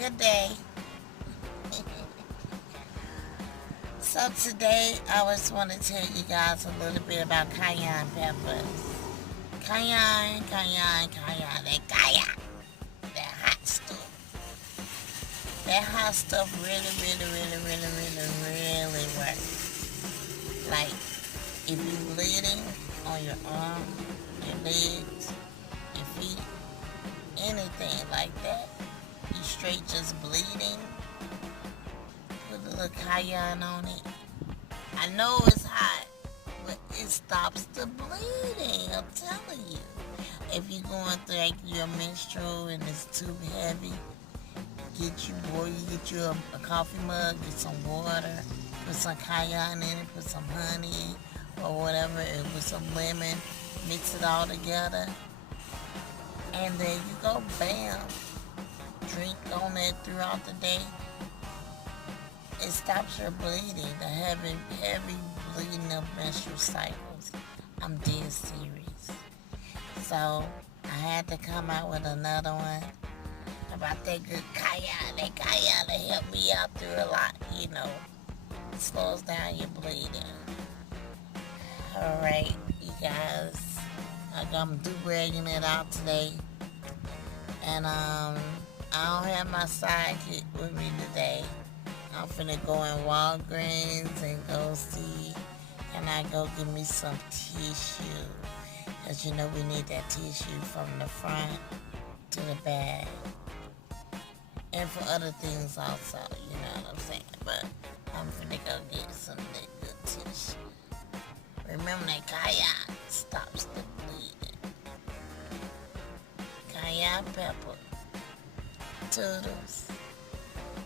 Good day. So today I just want to tell you guys a little bit about cayenne peppers. Cayenne, that cayenne, that hot stuff. That hot stuff really works. Like if you're bleeding on your arm, your legs, your feet, anything like that, you straight just bleeding, put a little cayenne on it. I know it's hot, but it stops the bleeding. I'm telling you. If you're going through like your menstrual and it's too heavy, get you a coffee mug, get some water, put some cayenne in it, put some honey or whatever, and with some lemon, mix it all together, and there you go, bam. Drink on that throughout the day. It stops your bleeding, the heavy bleeding of menstrual cycles. I'm dead serious. So I had to come out with another one about that good cayenne. That cayenne that helped me out through a lot, slows down your bleeding. Alright, you guys. I'm do-bragging it out today. And I don't have my sidekick with me today. I'm finna go in Walgreens and go see, can I go get me some tissue? Because we need that tissue from the front to the back. And for other things also, you know what I'm saying? But I'm finna go get some of that good tissue. Remember that cayenne stops the bleeding. Cayenne pepper. Toodles.